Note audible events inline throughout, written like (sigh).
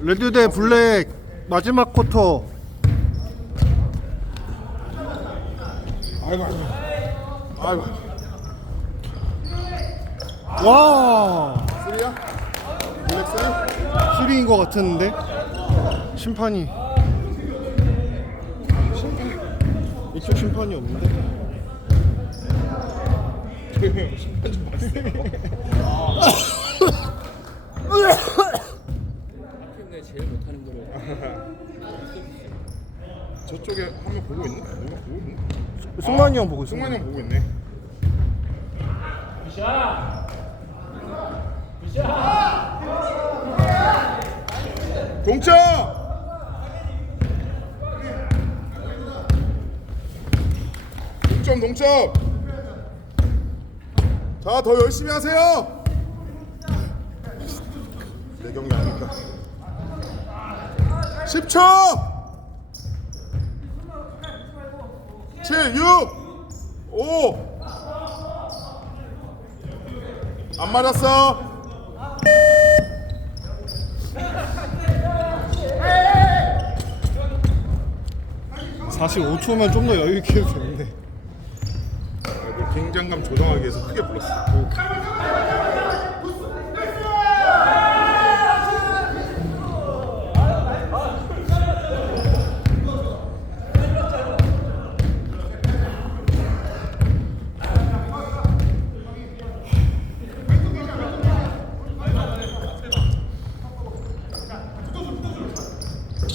레드 대 블랙 마지막 쿼터. 아이고 아이고. 아이고. 와! 쓰리야? 블랙 쓰리? 3인 것 같았는데? 심판이. 이쪽 심판이 없는데? (laughs) 심판 좀 봤어요. 학교에 (laughs) (laughs) 제일 못하는 거를 저쪽에 한 명 보고 있나? 누가 보고 있나? 승만이 형 보고 있어 승만이 형 보고 있네 동점! 동점 동점! 자 더 열심히 하세요! 내 경기 아닙니다 10초! 7, 6, 5. 안 맞았어. 45초면 좀 더 여유 있게 해도 되는데 아, 긴장감 조정하기 위해서 크게 불렀어.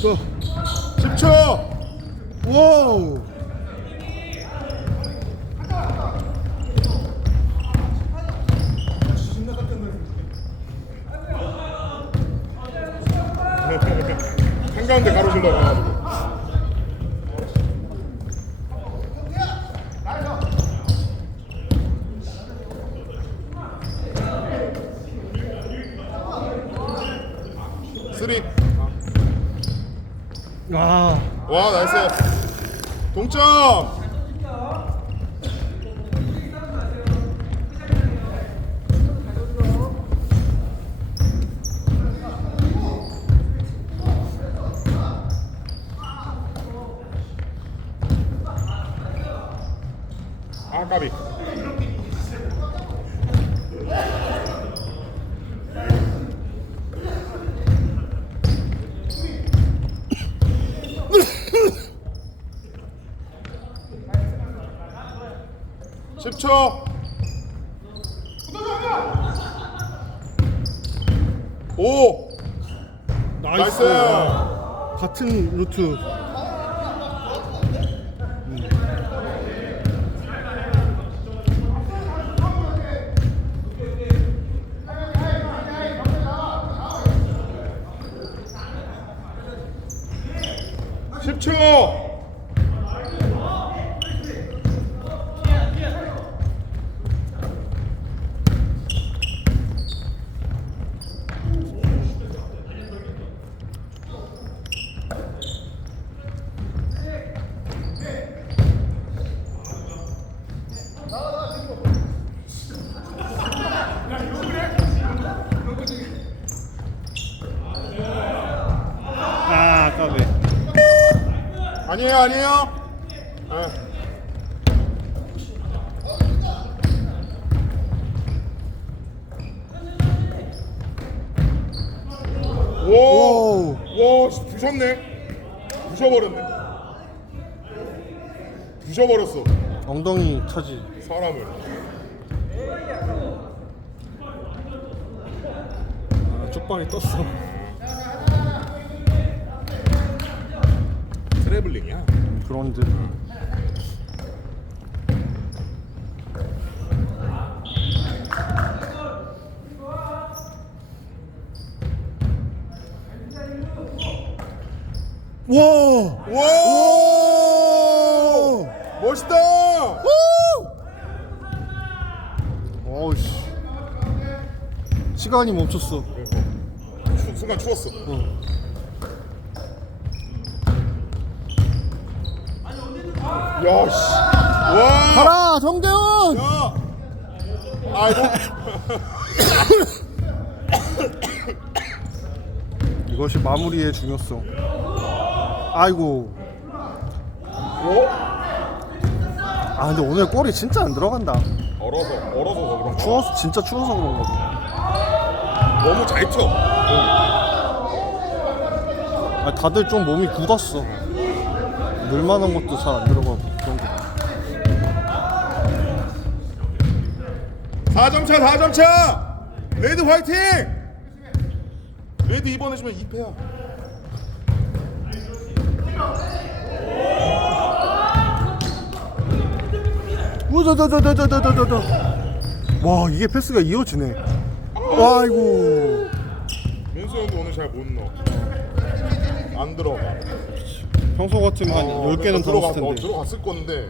또 10초. 와우 한 가운데 가로질러 가가지고. 쓰리. 아와 나이스. 동점. 아 까비. 십초 오! 나이스 나이스! 같은 루트 십초 아 아까네 아니에요 아니에요 네. 오! 오 와, 씨, 부셨네. 부셔버렸네. 부셔버렸어, 엉덩이 차지 사람을. 아, 쪽발이 떴어 트래블링이야. 그런데 와 와! 멋있다! 어우 씨 시간이 멈췄어 추, 순간 추웠어. 야, 씨. 와! 가라 정대훈 야! 아이고. (coughs) 이것이 마무리의 중요성. 아이고. 아 근데 오늘 골이 진짜 안 들어간다. 얼어서 얼어서 더 그런 거. 추워서 진짜 추워서 그런 거지. 너무 잘 쳐. 아 다들 좀 몸이 굳었어. 늘만한 것도 잘 안 들어가고 그런 거. 4점 차, 4점 차. 레드 화이팅. 레드 이번 해주면 2패야. 우저저저저저저저저. 와 이게 패스가 이어지네. 아이고. 민수 형도 오늘 잘 못 넣어. 안 들어가. 평소 같으면 한 어, 10개는 들어가- 들어갔을 어, 텐데. 들어갔을 건데.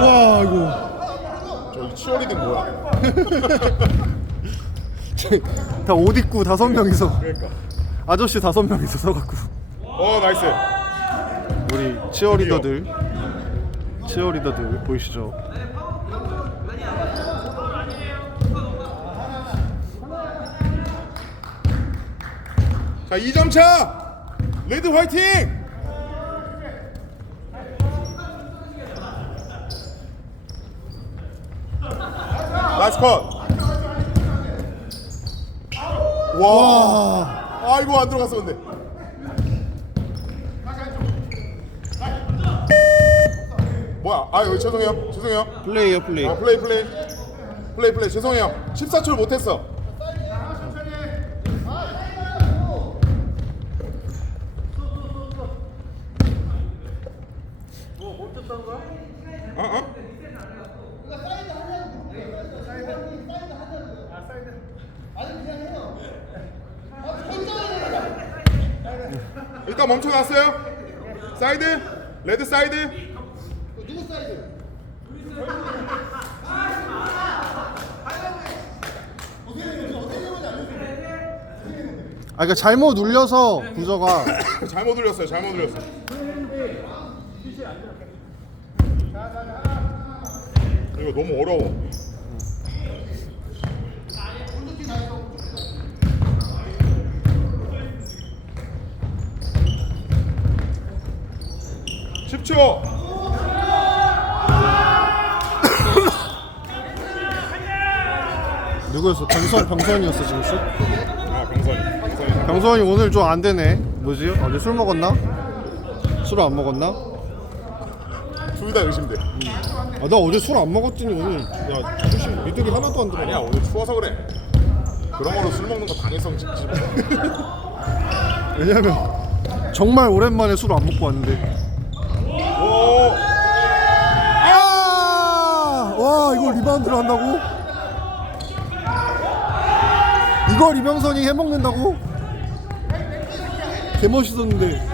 와 아이고. 저 치어리딩 뭐야? (laughs) 다 옷 입고 다섯 명이서 그러니까. 아저씨 다섯 명이서 서갖고 어 나이스. 우리 치어리더들 치어리더들 보이시죠? 자 2점 차. 레드 화이팅. 나이스 컷. 와. 아이고 안 들어갔어 근데. 뭐야? 아 여기 죄송해요. 죄송해요. 플레이요 플레이. 아 플레이 플레이. 플레이 플레이 죄송해요. 14초를 못했어. 어? 어? 일단 멈춰놨어요 사이드 레드 사이드 누구 사이드? 아, 그러니까 잘못 눌려서 네. 구조가 (coughs) 잘못 눌렸어요. 잘못 눌렸어요. 이거 너무 어려워. (10초) (coughs) 누구였어? 병선 병선이었어 지금 슛? 아 병선이 병선이 병선이 오늘 좀 안 되네. 뭐지? 어제 술 먹었나? 술 안 먹었나? 둘 다 의심돼 아 나 어제 술 안 먹었더니 오늘 야 조심 미들이 하나도 안 들어. 아니야 오늘 추워서 그래 그런 걸로 술 먹는 거 당해성 찍지 마 왜냐면 정말 오랜만에 술 안 먹고 왔는데. 오! 아! 와 이걸 리바운드를 한다고? 이걸 이병선이 해먹는다고? 개 멋있었는데.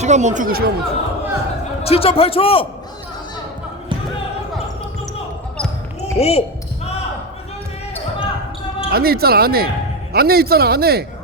시간 멈추고 시간 멈추고 7.8초! 오! 안에 있잖아 안에 안에 있잖아 안에